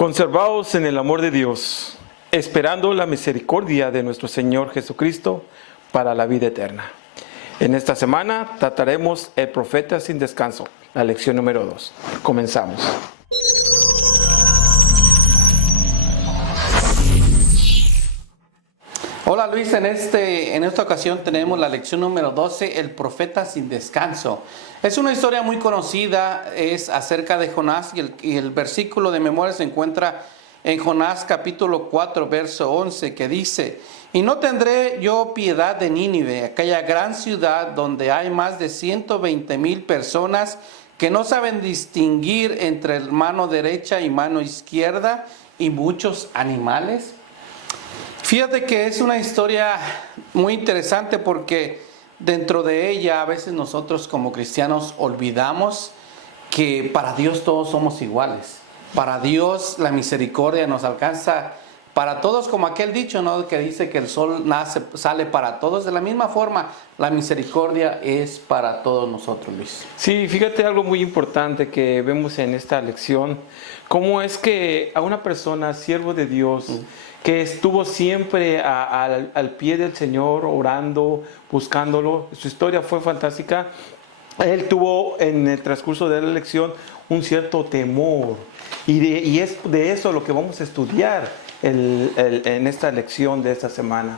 Conservaos en el amor de Dios, esperando la misericordia de nuestro Señor Jesucristo para la vida eterna. En esta semana trataremos el profeta sin descanso, la lección número 2. Comenzamos. Hola Luis, en esta ocasión tenemos la lección número 12, el profeta sin descanso. Es una historia muy conocida, es acerca de Jonás y el versículo de memoria se encuentra en Jonás capítulo 4, verso 11, que dice: Y no tendré yo piedad de Nínive, aquella gran ciudad donde hay más de 120,000 personas que no saben distinguir entre mano derecha y mano izquierda y muchos animales. Fíjate que es una historia muy interesante porque dentro de ella a veces nosotros como cristianos olvidamos que para Dios todos somos iguales. Para Dios la misericordia nos alcanza para todos, como aquel dicho, ¿no?, que dice que el sol sale para todos. De la misma forma, la misericordia es para todos nosotros, Luis. Sí, fíjate algo muy importante que vemos en esta lección, cómo es que a una persona, siervo de Dios, que estuvo siempre al pie del Señor, orando, buscándolo, su historia fue fantástica. Él tuvo en el transcurso de la lección un cierto temor, y es de eso lo que vamos a estudiar en esta lección de esta semana.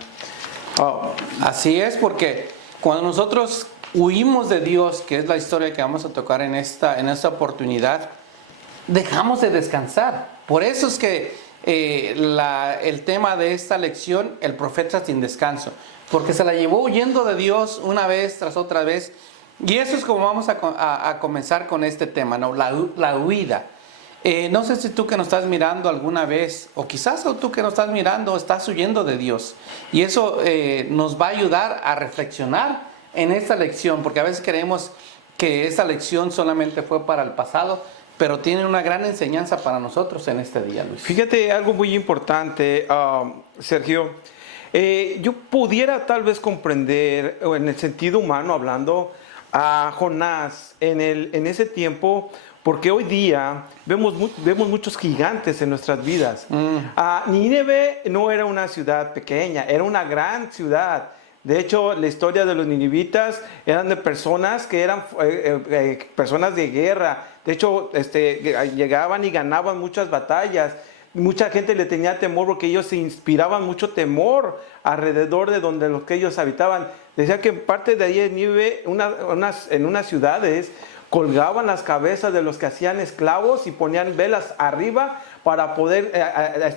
Así es, porque cuando nosotros huimos de Dios, que es la historia que vamos a tocar en esta oportunidad, dejamos de descansar. Por eso es que el tema de esta lección, el profeta sin descanso, porque se la llevó huyendo de Dios una vez tras otra vez. Y eso es como vamos a comenzar con este tema, ¿no? La huida. No sé si tú que nos estás mirando alguna vez, o quizás tú que nos estás mirando, estás huyendo de Dios. Y eso nos va a ayudar a reflexionar en esta lección, porque a veces creemos que esta lección solamente fue para el pasado, pero tiene una gran enseñanza para nosotros en este día, Luis. Fíjate algo muy importante, Sergio. Yo pudiera tal vez comprender, en el sentido humano hablando, a Jonás en ese tiempo, porque hoy día vemos muchos gigantes en nuestras vidas. Nínive no era una ciudad pequeña, era una gran ciudad. De hecho, la historia de los ninivitas eran de personas que eran personas de guerra. De hecho, llegaban y ganaban muchas batallas. Mucha gente le tenía temor porque ellos se inspiraban mucho temor alrededor de donde los que ellos habitaban. Decía que parte de ahí en Nínive, en unas ciudades, colgaban las cabezas de los que hacían esclavos y ponían velas arriba para poder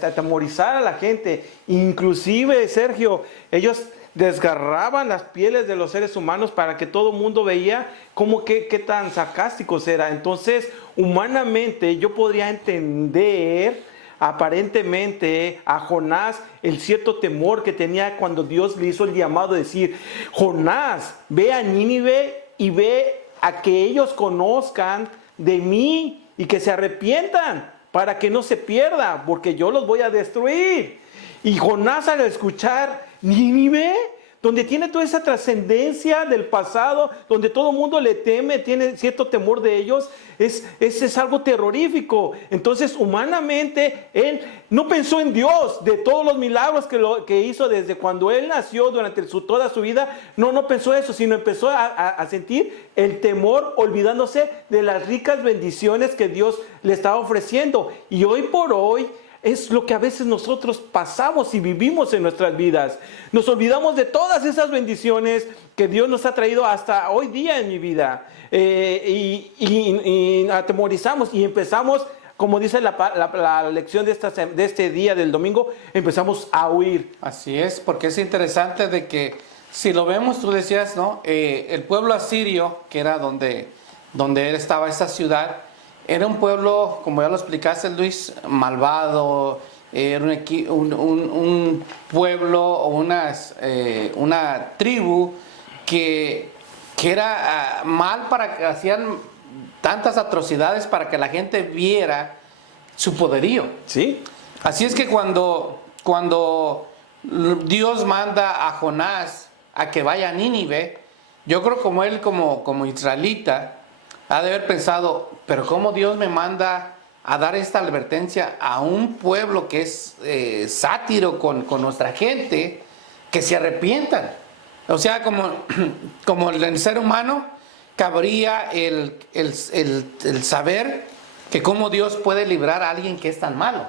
atemorizar a la gente. Inclusive, Sergio, ellos desgarraban las pieles de los seres humanos para que todo el mundo veía cómo qué tan sarcásticos eran. Entonces, humanamente yo podría entender aparentemente a Jonás el cierto temor que tenía cuando Dios le hizo el llamado de decir: Jonás, ve a Nínive y ve a que ellos conozcan de mí y que se arrepientan para que no se pierda, porque yo los voy a destruir. Y Jonás, al escuchar Nínive, donde tiene toda esa trascendencia del pasado, donde todo el mundo le teme, tiene cierto temor de ellos, es algo terrorífico. Entonces, humanamente, él no pensó en Dios, de todos los milagros que hizo desde cuando él nació, durante toda su vida. No pensó eso, sino empezó a sentir el temor, olvidándose de las ricas bendiciones que Dios le estaba ofreciendo. Y hoy por hoy es lo que a veces nosotros pasamos y vivimos en nuestras vidas. Nos olvidamos de todas esas bendiciones que Dios nos ha traído hasta hoy día en mi vida. Y atemorizamos y empezamos, como dice la lección de este día del domingo, empezamos a huir. Así es, porque es interesante de que si lo vemos, tú decías, ¿no? El pueblo asirio, que era donde estaba esta ciudad, era un pueblo, como ya lo explicaste, Luis, malvado. Era un pueblo o una tribu que era mal, para que hacían tantas atrocidades para que la gente viera su poderío. Sí. Así es que cuando Dios manda a Jonás a que vaya a Nínive, yo creo como él como israelita ha de haber pensado: pero ¿cómo Dios me manda a dar esta advertencia a un pueblo que es sátiro con nuestra gente, que se arrepientan. O sea, como el ser humano, cabría el saber que cómo Dios puede librar a alguien que es tan malo.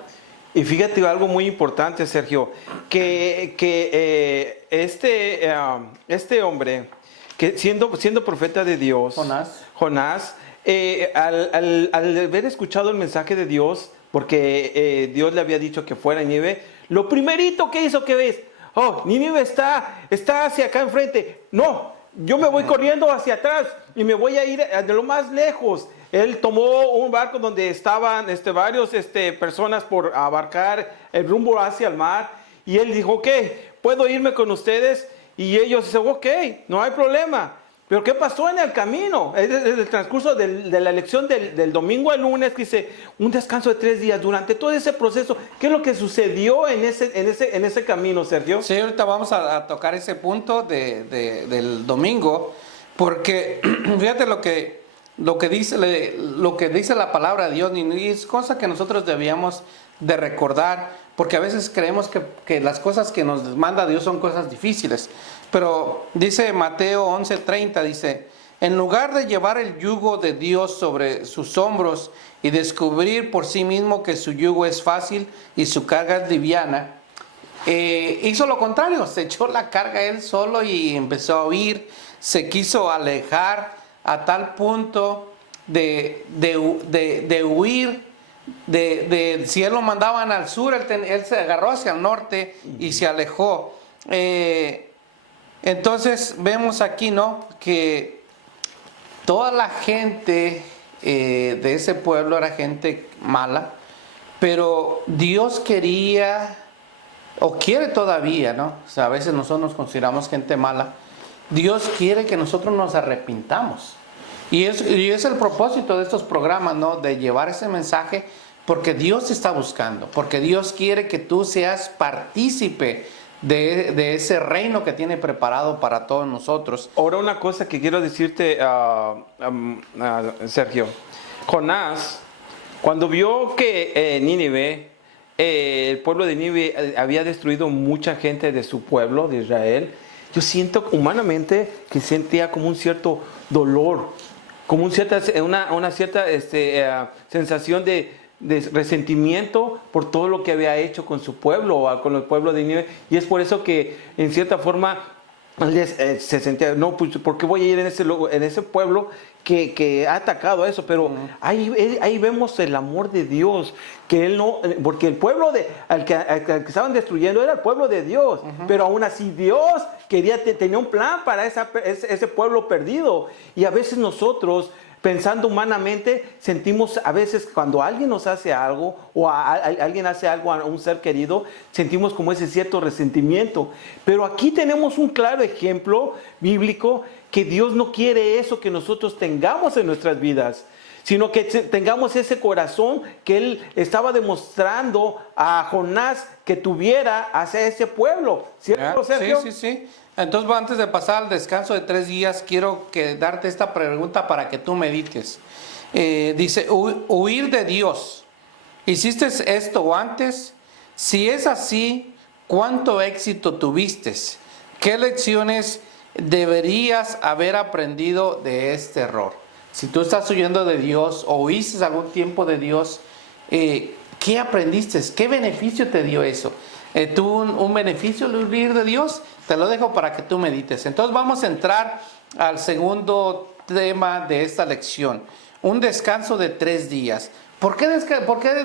Y fíjate algo muy importante, Sergio, que este hombre, que siendo profeta de Dios, Jonás, al haber escuchado el mensaje de Dios, porque Dios le había dicho que fuera a Nínive, lo primerito que hizo, que ves, oh, Nínive está hacia acá enfrente, no, yo me voy corriendo hacia atrás y me voy a ir de lo más lejos. Él tomó un barco donde estaban varios personas por abarcar el rumbo hacia el mar, y él dijo, ok, ¿puedo irme con ustedes? Y ellos dicen, ok, no hay problema. Pero ¿qué pasó en el camino? En el transcurso de la lección del domingo al lunes, que dice, un descanso de 3 días. Durante todo ese proceso, ¿qué es lo que sucedió en ese camino, Sergio? Sí, ahorita vamos a tocar ese punto del domingo, porque fíjate lo que dice la palabra de Dios, y es cosa que nosotros debíamos de recordar, porque a veces creemos que las cosas que nos manda Dios son cosas difíciles. Pero dice Mateo 11:30, dice, en lugar de llevar el yugo de Dios sobre sus hombros y descubrir por sí mismo que su yugo es fácil y su carga es liviana, hizo lo contrario, se echó la carga él solo y empezó a huir, se quiso alejar a tal punto de huir, si él lo mandaban al sur, él se agarró hacia el norte y se alejó. Entonces vemos aquí, ¿no?, que toda la gente de ese pueblo era gente mala, pero Dios quería, o quiere todavía, ¿no? O sea, a veces nosotros nos consideramos gente mala. Dios quiere que nosotros nos arrepintamos. Y es el propósito de estos programas, ¿no?, de llevar ese mensaje, porque Dios te está buscando, porque Dios quiere que tú seas partícipe de ese reino que tiene preparado para todos nosotros. Ahora, una cosa que quiero decirte, Sergio. Jonás, cuando vio que Nínive, el pueblo de Nínive había destruido mucha gente de su pueblo, de Israel, yo siento humanamente que sentía como un cierto dolor, como una cierta sensación de resentimiento por todo lo que había hecho con su pueblo, con el pueblo de Nínive, y es por eso que en cierta forma se sentía, no, pues ¿por qué voy a ir en ese pueblo que ha atacado a eso? Pero ahí vemos el amor de Dios, que él no, porque el pueblo al que estaban destruyendo era el pueblo de Dios, pero aún así Dios tenía un plan para ese pueblo perdido. Y a veces nosotros, pensando humanamente, sentimos a veces cuando alguien nos hace algo o alguien hace algo a un ser querido, sentimos como ese cierto resentimiento. Pero aquí tenemos un claro ejemplo bíblico que Dios no quiere eso que nosotros tengamos en nuestras vidas, sino que tengamos ese corazón que Él estaba demostrando a Jonás que tuviera hacia ese pueblo. ¿Cierto, Sergio? Sí. Entonces, antes de pasar al descanso de 3 días, quiero darte esta pregunta para que tú medites. Dice, huir de Dios. ¿Hiciste esto antes? Si es así, ¿cuánto éxito tuviste? ¿Qué lecciones deberías haber aprendido de este error? Si tú estás huyendo de Dios o huiste algún tiempo de Dios, ¿qué aprendiste? ¿Qué beneficio te dio eso? ¿Tuvo un beneficio el huir de Dios? Te lo dejo para que tú medites. Entonces vamos a entrar al segundo tema de esta lección. Un descanso de 3 días. ¿Por qué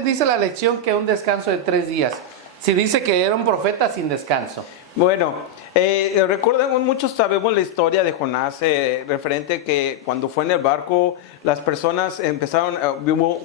dice la lección que un descanso de 3 días? Si dice que era un profeta sin descanso. Bueno, recordemos, muchos sabemos la historia de Jonás, referente que cuando fue en el barco, las personas empezaron, hubo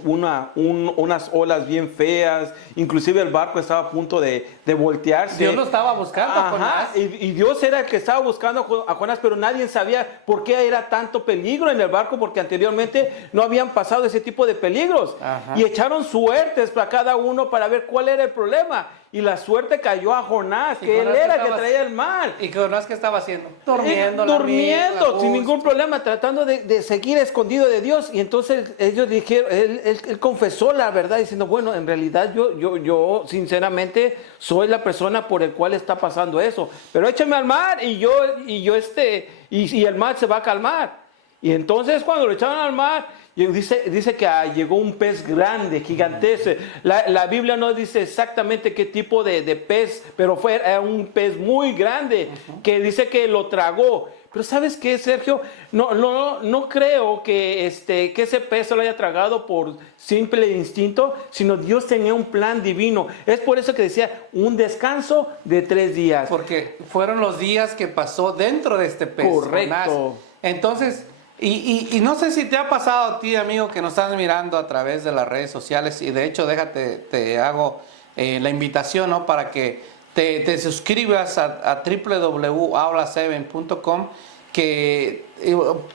unas olas bien feas, inclusive el barco estaba a punto de voltearse. Dios lo estaba buscando a Jonás. Y Dios era el que estaba buscando a Jonás, pero nadie sabía por qué era tanto peligro en el barco, porque anteriormente no habían pasado ese tipo de peligros. Y echaron suertes para cada uno para ver cuál era el problema. y la suerte cayó a Jonás, ¿Y que él Jonás qué era el que estaba traía el mal. ¿Y Jonás qué estaba haciendo? Durmiendo, Durmiendo, sin ningún problema, tratando de seguir escondido de Dios. Y entonces ellos dijeron, él confesó la verdad, diciendo, bueno, en realidad yo sinceramente soy la persona por el cual está pasando eso. Pero échame al mar y el mar se va a calmar. Y entonces cuando lo echaron al mar, dice que llegó un pez grande, gigantesco. La Biblia no dice exactamente qué tipo de pez, pero era un pez muy grande que dice que lo tragó. Pero ¿sabes qué, Sergio? No creo que ese pez se lo haya tragado por simple instinto, sino Dios tenía un plan divino. Es por eso que decía un descanso de 3 días. Porque fueron los días que pasó dentro de este pez. Correcto. Jonás. Entonces, y no sé si te ha pasado a ti, amigo, que nos estás mirando a través de las redes sociales, y de hecho, te hago la invitación, ¿no? Para que te suscribas a www.aula7.com, que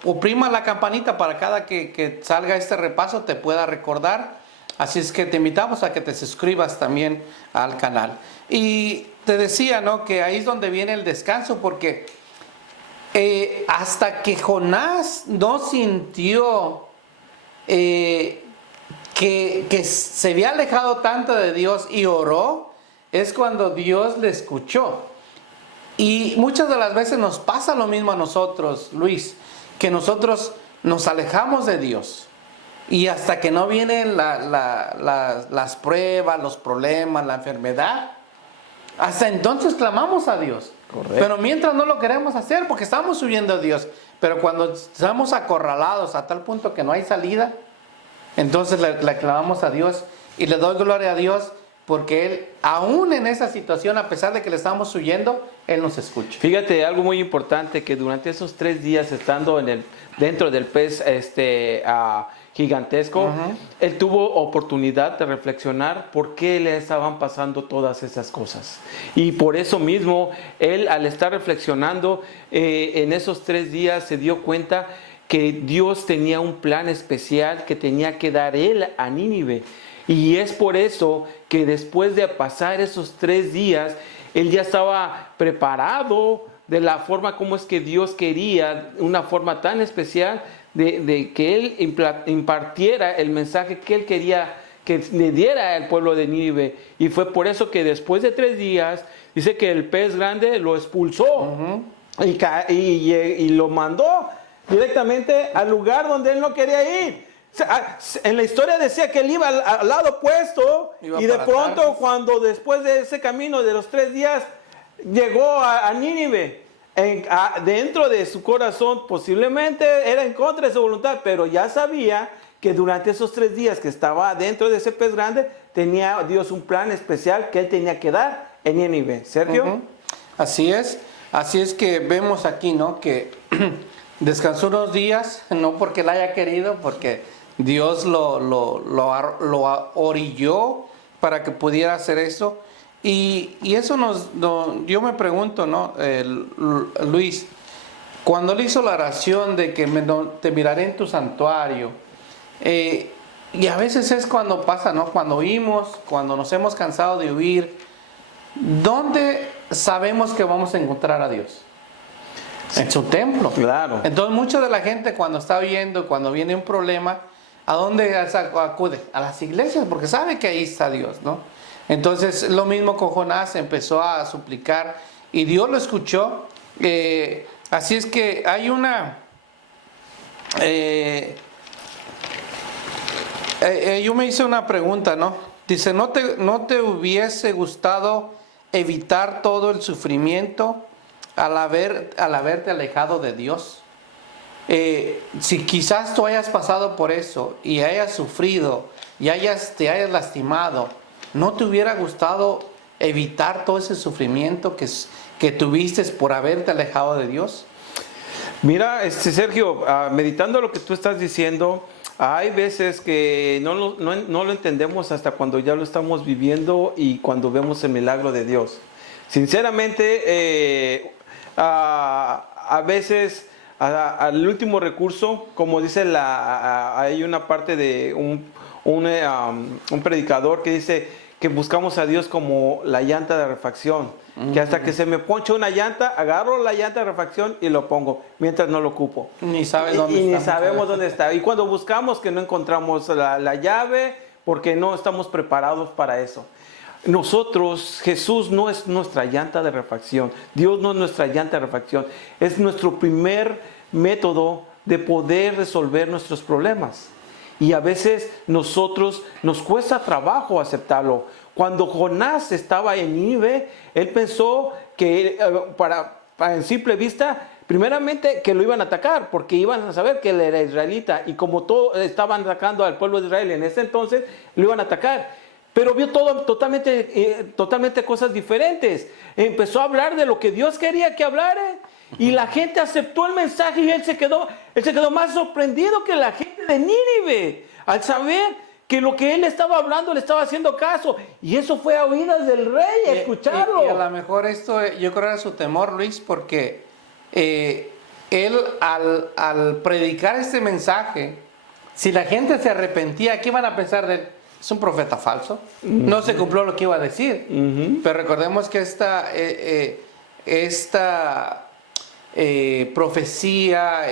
oprima la campanita para cada que salga este repaso te pueda recordar. Así es que te invitamos a que te suscribas también al canal. Y te decía, ¿no? Que ahí es donde viene el descanso, porque hasta que Jonás no sintió que se había alejado tanto de Dios y oró, es cuando Dios le escuchó. Y muchas de las veces nos pasa lo mismo a nosotros, Luis, que nosotros nos alejamos de Dios. Y hasta que no vienen las pruebas, los problemas, la enfermedad, hasta entonces clamamos a Dios. Correcto. Pero mientras no lo queremos hacer porque estamos huyendo de Dios. Pero cuando estamos acorralados a tal punto que no hay salida, entonces le clamamos a Dios y le doy gloria a Dios, porque Él, aún en esa situación, a pesar de que le estamos huyendo, Él nos escucha. Fíjate, algo muy importante, que durante esos 3 días estando dentro del pez gigantesco, él tuvo oportunidad de reflexionar por qué le estaban pasando todas esas cosas. Y por eso mismo, él, al estar reflexionando en esos 3 días, se dio cuenta que Dios tenía un plan especial que tenía que dar él a Nínive. Y es por eso que después de pasar esos 3 días, él ya estaba preparado de la forma como es que Dios quería, una forma tan especial de que él impartiera el mensaje que él quería que le diera al pueblo de Nínive. Y fue por eso que después de 3 días, dice que el pez grande lo expulsó y lo mandó directamente al lugar donde él no quería ir. En la historia decía que él iba al lado opuesto, y de pronto Tarsis, cuando después de ese camino de los 3 días llegó a Nínive, dentro de su corazón posiblemente era en contra de su voluntad, pero ya sabía que durante esos 3 días que estaba dentro de ese pez grande, tenía Dios un plan especial que él tenía que dar en Nínive. ¿Sergio? Así es que vemos aquí, ¿no? Que descansó unos días, no porque él haya querido, porque Dios lo orilló para que pudiera hacer eso. Y eso yo me pregunto, ¿no? Luis, cuando él hizo la oración de que te miraré en tu santuario, y a veces es cuando pasa, ¿no? Cuando oímos, cuando nos hemos cansado de huir, ¿dónde sabemos que vamos a encontrar a Dios? En su templo. Claro. Entonces mucha de la gente, cuando está oyendo, cuando viene un problema, ¿a dónde acude? A las iglesias, porque sabe que ahí está Dios, ¿no? Entonces lo mismo con Jonás, empezó a suplicar y Dios lo escuchó. Así es que hay yo me hice una pregunta, ¿no? Dice, ¿no te hubiese gustado evitar todo el sufrimiento al haberte alejado de Dios? Si quizás tú hayas pasado por eso y hayas sufrido y te hayas lastimado, ¿no te hubiera gustado evitar todo ese sufrimiento que tuviste por haberte alejado de Dios? Mira, Sergio, meditando lo que tú estás diciendo, hay veces que no lo entendemos hasta cuando ya lo estamos viviendo y cuando vemos el milagro de Dios. Sinceramente, a veces al último recurso, como dice hay una parte de un predicador que dice que buscamos a Dios como la llanta de refacción. Que hasta que se me ponche una llanta, agarro la llanta de refacción y lo pongo, mientras no lo ocupo. Ni sabes dónde Y está. ni sabemos dónde está. Y cuando buscamos que no encontramos la llave, porque no estamos preparados para eso. Nosotros, Jesús no es nuestra llanta de refacción. Dios no es nuestra llanta de refacción. Es nuestro primer método de poder resolver nuestros problemas. Y a veces nosotros nos cuesta trabajo aceptarlo. Cuando Jonás estaba en Nínive, él pensó que en simple vista, primeramente que lo iban a atacar, porque iban a saber que él era israelita. Y como todos estaban atacando al pueblo de Israel en ese entonces, lo iban a atacar. Pero vio todo totalmente cosas diferentes. Empezó a hablar de lo que Dios quería que hablara. Y la gente aceptó el mensaje y él se quedó más sorprendido que la gente de Nínive al saber que lo que él estaba hablando le estaba haciendo caso. Y eso fue a oídas del rey, a escucharlo. Y a lo mejor esto, yo creo era su temor, Luis, porque él al predicar este mensaje, si la gente se arrepentía, ¿qué iban a pensar de él? Es un profeta falso. No se cumplió lo que iba a decir. Pero recordemos que esta profecía,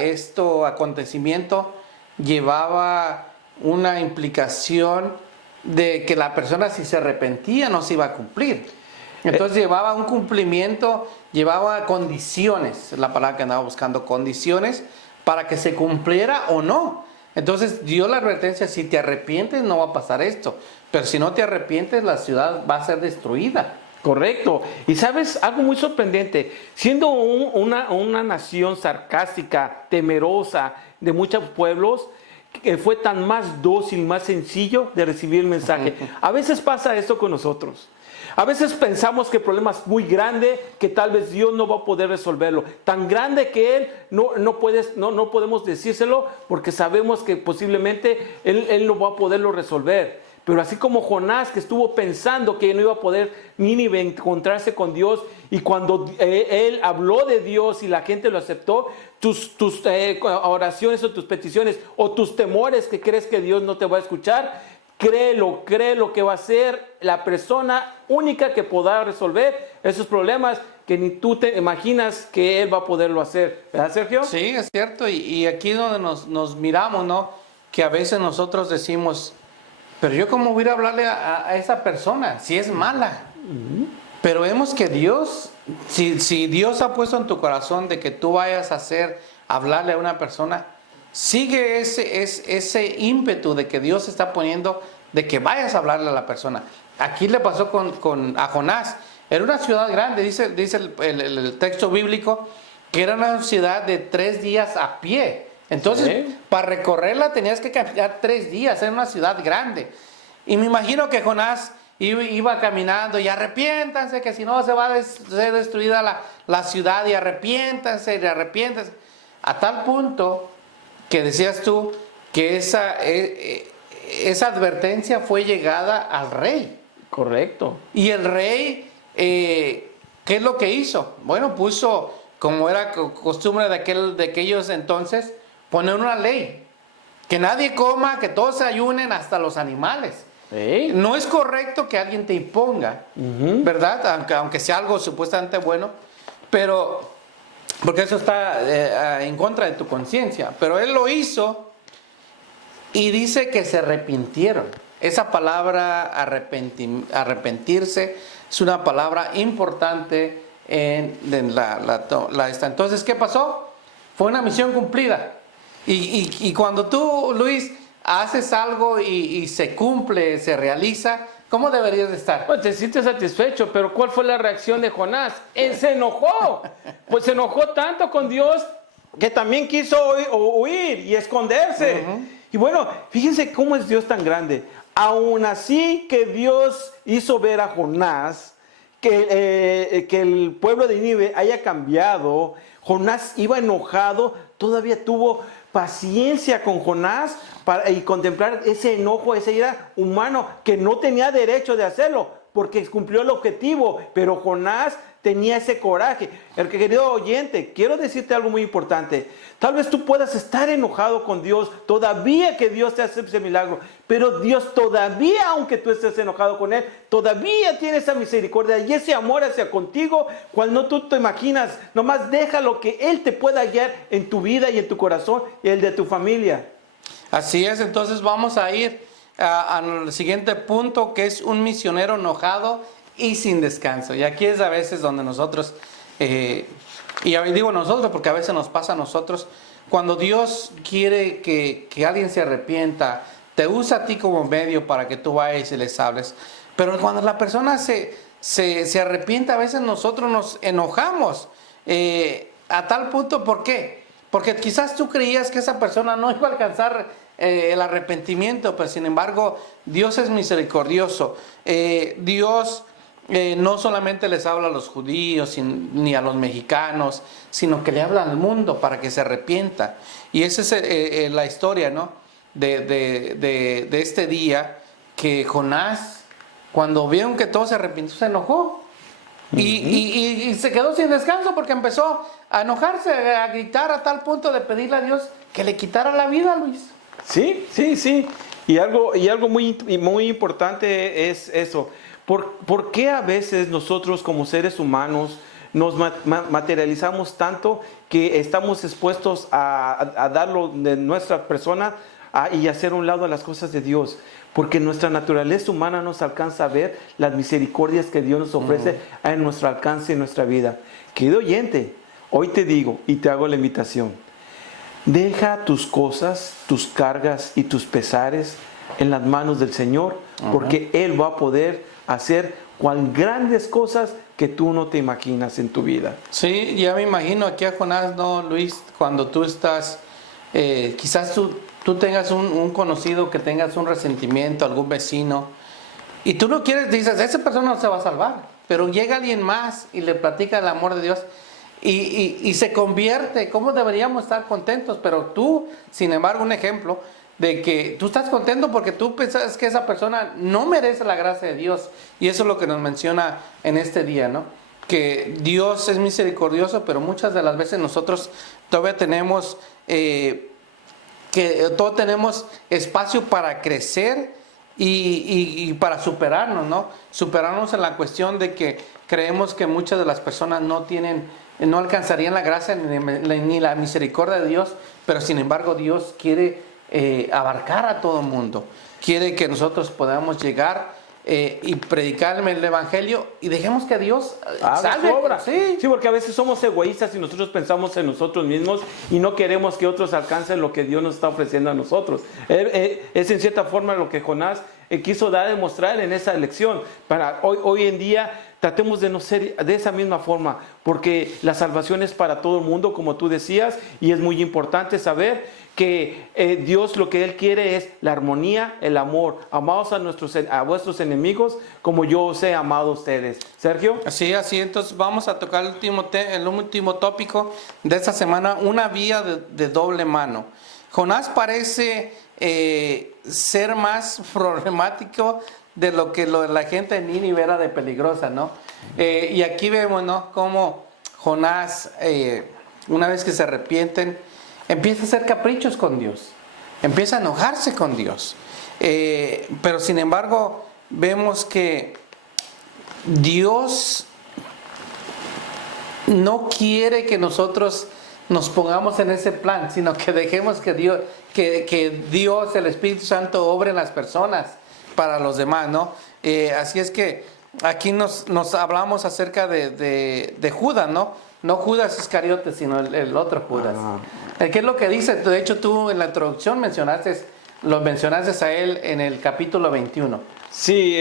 acontecimiento, llevaba una implicación de que la persona, si se arrepentía, no se iba a cumplir. Entonces llevaba un cumplimiento, llevaba condiciones, la palabra que andaba buscando, condiciones para que se cumpliera o no. Entonces dio la advertencia: si te arrepientes no va a pasar esto, pero si no te arrepientes la ciudad va a ser destruida. Correcto. Y sabes, algo muy sorprendente, siendo una nación sarcástica, temerosa de muchos pueblos, que fue tan más dócil, más sencillo de recibir el mensaje. A veces pasa esto con nosotros. A veces pensamos que el problema es muy grande, que tal vez Dios no va a poder resolverlo. Tan grande que Él no podemos decírselo, porque sabemos que posiblemente Él no va a poderlo resolver. Pero así como Jonás, que estuvo pensando que no iba a poder Nínive encontrarse con Dios, y cuando él habló de Dios y la gente lo aceptó, tus oraciones o tus peticiones o tus temores que crees que Dios no te va a escuchar, créelo que va a ser la persona única que podrá resolver esos problemas que ni tú te imaginas que Él va a poderlo hacer. ¿Verdad, Sergio? Sí, es cierto. Y aquí es donde nos miramos, ¿no? Que a veces nosotros decimos: pero yo cómo voy a hablarle a esa persona si es mala. Pero vemos que Dios, si Dios ha puesto en tu corazón de que tú vayas a hablarle a una persona, sigue ese ímpetu de que Dios está poniendo de que vayas a hablarle a la persona. Aquí le pasó a Jonás. Era una ciudad grande, dice el texto bíblico, que era una ciudad de 3 días a pie. Entonces, ¿sí? Para recorrerla tenías que caminar 3 días, era una ciudad grande. Y me imagino que Jonás iba caminando y arrepiéntanse, que si no se va a ser destruida la ciudad, y arrepiéntanse. A tal punto que decías tú que esa advertencia fue llegada al rey. Correcto. Y el rey, ¿qué es lo que hizo? Bueno, puso, como era costumbre de aquellos entonces, poner una ley: que nadie coma, que todos se ayunen, hasta los animales. ¿Eh? No es correcto que alguien te imponga, ¿verdad? Aunque sea algo supuestamente bueno, pero porque eso está en contra de tu conciencia. Pero él lo hizo y dice que se arrepintieron. Esa palabra arrepentirse es una palabra importante en esta. Entonces, ¿qué pasó? Fue una misión cumplida. Y cuando tú, Luis, haces algo y se cumple, se realiza, ¿cómo deberías de estar? Pues te sientes satisfecho, pero ¿cuál fue la reacción de Jonás? Él se enojó. Pues se enojó tanto con Dios que también quiso huir y esconderse. Y bueno, fíjense cómo es Dios tan grande. Aún así que Dios hizo ver a Jonás que el pueblo de Nínive haya cambiado, Jonás iba enojado, todavía tuvo paciencia con Jonás y contemplar ese enojo, esa ira humano que no tenía derecho de hacerlo, porque cumplió el objetivo, pero Jonás tenía ese coraje. El querido oyente, quiero decirte algo muy importante. Tal vez tú puedas estar enojado con Dios, todavía que Dios te hace ese milagro, pero Dios todavía, aunque tú estés enojado con Él, todavía tiene esa misericordia y ese amor hacia contigo, cuando tú te imaginas. Nomás deja lo que Él te pueda guiar en tu vida y en tu corazón y el de tu familia. Así es, entonces vamos a ir al siguiente punto, que es un misionero enojado y sin descanso. Y aquí es a veces donde nosotros, y digo nosotros porque a veces nos pasa a nosotros, cuando Dios quiere que alguien se arrepienta, te usa a ti como medio para que tú vayas y les hables. Pero cuando la persona se arrepiente, a veces nosotros nos enojamos a tal punto. ¿Por qué? Porque quizás tú creías que esa persona no iba a alcanzar el arrepentimiento, pero sin embargo Dios es misericordioso. Dios no solamente les habla a los judíos ni a los mexicanos, sino que le habla al mundo para que se arrepienta. Y esa es la historia, ¿no? de este día, que Jonás, cuando vieron que todo se arrepintió, se enojó. Y se quedó sin descanso porque empezó a enojarse, a gritar a tal punto de pedirle a Dios que le quitara la vida, Luis. Sí, sí, sí. Y algo muy importante es eso. ¿Por qué a veces nosotros como seres humanos nos materializamos tanto que estamos expuestos a darlo de nuestra persona y hacer a un lado a las cosas de Dios? Porque nuestra naturaleza humana nos alcanza a ver las misericordias que Dios nos ofrece en nuestro alcance, en nuestra vida. Querido oyente, hoy te digo y te hago la invitación. Deja tus cosas, tus cargas y tus pesares en las manos del Señor, porque Él va a poder hacer cuán grandes cosas que tú no te imaginas en tu vida. Sí, ya me imagino aquí a Jonás, ¿no, Luis? Cuando tú estás, quizás tú tengas un conocido, que tengas un resentimiento, algún vecino, y tú no quieres, dices, esa persona no se va a salvar, pero llega alguien más y le platica el amor de Dios y se convierte. ¿Cómo deberíamos estar contentos? Pero tú, sin embargo, un ejemplo de que tú estás contento porque tú piensas que esa persona no merece la gracia de Dios. Y eso es lo que nos menciona en este día, ¿no? Que Dios es misericordioso, pero muchas de las veces nosotros todavía tenemos espacio para crecer y para superarnos, ¿no? Superarnos en la cuestión de que creemos que muchas de las personas no alcanzarían la gracia ni la misericordia de Dios, pero sin embargo Dios quiere abarcar a todo el mundo. Quiere que nosotros podamos llegar y predicar el Evangelio y dejemos que Dios salve. Obra. Sí, porque a veces somos egoístas y nosotros pensamos en nosotros mismos y no queremos que otros alcancen lo que Dios nos está ofreciendo a nosotros. Es en cierta forma lo que Jonás quiso demostrar en esa lección. Para hoy en día tratemos de no ser de esa misma forma, porque la salvación es para todo el mundo, como tú decías, y es muy importante saber que Dios lo que Él quiere es la armonía, el amor. Amados a vuestros enemigos como yo os he amado a ustedes. Sergio. Sí, así. Entonces vamos a tocar el último tópico de esta semana, una vía de doble mano. Jonás parece ser más problemático de lo que la gente de Nínive era de peligrosa, ¿no? Y aquí vemos, ¿no?, cómo Jonás, una vez que se arrepienten, empieza a hacer caprichos con Dios, empieza a enojarse con Dios. Pero sin embargo, vemos que Dios no quiere que nosotros nos pongamos en ese plan, sino que dejemos que Dios, el Espíritu Santo, obre en las personas para los demás, ¿no? Así es que aquí nos hablamos acerca de Judas, ¿no? No Judas Iscariote, sino el otro Judas. ¿Qué es lo que dice? De hecho, tú en la introducción lo mencionaste a él en el capítulo 21. Sí,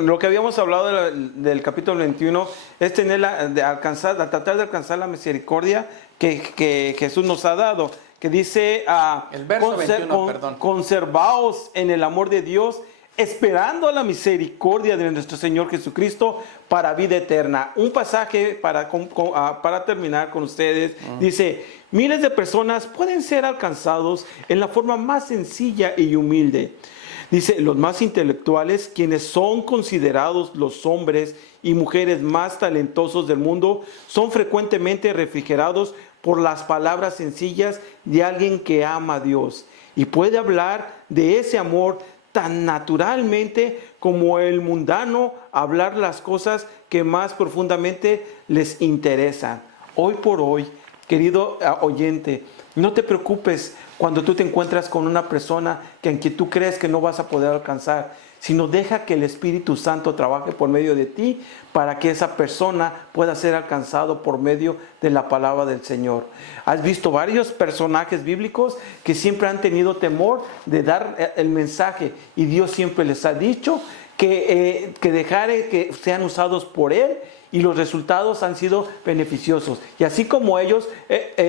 lo que habíamos hablado del capítulo 21 es tratar de alcanzar la misericordia que Jesús nos ha dado, que dice, el verso 21, perdón. Conservaos en el amor de Dios, esperando a la misericordia de nuestro Señor Jesucristo para vida eterna. Un pasaje para terminar con ustedes, dice, miles de personas pueden ser alcanzados en la forma más sencilla y humilde. Dice, los más intelectuales, quienes son considerados los hombres y mujeres más talentosos del mundo, son frecuentemente refrigerados por las palabras sencillas de alguien que ama a Dios y puede hablar de ese amor tan naturalmente como el mundano hablar las cosas que más profundamente les interesan. Hoy por hoy, querido oyente, no te preocupes cuando tú te encuentras con una persona en que tú crees que no vas a poder alcanzar, sino deja que el Espíritu Santo trabaje por medio de ti para que esa persona pueda ser alcanzado por medio de la palabra del Señor. Has visto varios personajes bíblicos que siempre han tenido temor de dar el mensaje y Dios siempre les ha dicho que dejare que sean usados por Él y los resultados han sido beneficiosos. Y así como ellos,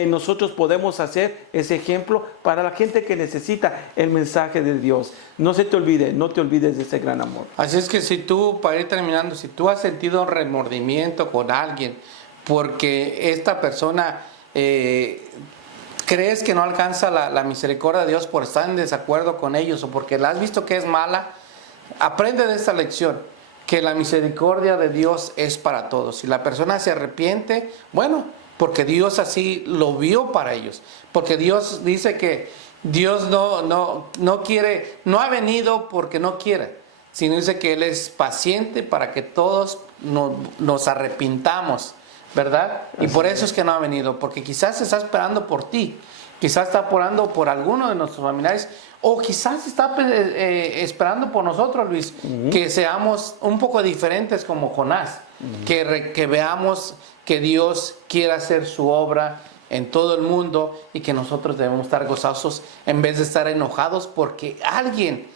nosotros podemos hacer ese ejemplo para la gente que necesita el mensaje de Dios. No se te olvide, no te olvides de ese gran amor. Así es que si tú, para ir terminando, si tú has sentido remordimiento con alguien porque esta persona crees que no alcanza la misericordia de Dios por estar en desacuerdo con ellos o porque la has visto que es mala, aprende de esta lección. Que la misericordia de Dios es para todos. Si la persona se arrepiente, bueno, porque Dios así lo vio para ellos. Porque Dios dice que Dios no quiere, no ha venido porque no quiere, sino dice que Él es paciente para que todos nos arrepintamos, ¿verdad? Y por eso es que no ha venido, porque quizás está esperando por ti. Quizás está orando por alguno de nuestros familiares o quizás está esperando por nosotros, Luis, que seamos un poco diferentes como Jonás, que veamos que Dios quiere hacer su obra en todo el mundo y que nosotros debemos estar gozosos en vez de estar enojados porque alguien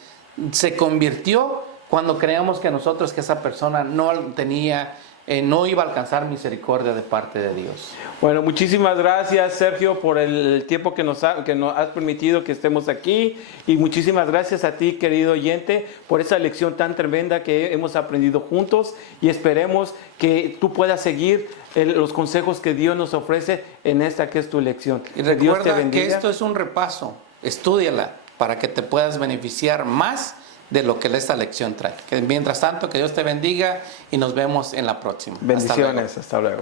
se convirtió cuando creíamos que nosotros, que esa persona no tenía... no iba a alcanzar misericordia de parte de Dios. Bueno, muchísimas gracias, Sergio, por el tiempo que nos has permitido que estemos aquí. Y muchísimas gracias a ti, querido oyente, por esa lección tan tremenda que hemos aprendido juntos. Y esperemos que tú puedas seguir los consejos que Dios nos ofrece en esta que es tu lección. Y recuerda que esto es un repaso. Estúdiala para que te puedas beneficiar más de lo que esta lección trae. Que mientras tanto, que Dios te bendiga y nos vemos en la próxima. Bendiciones, hasta luego.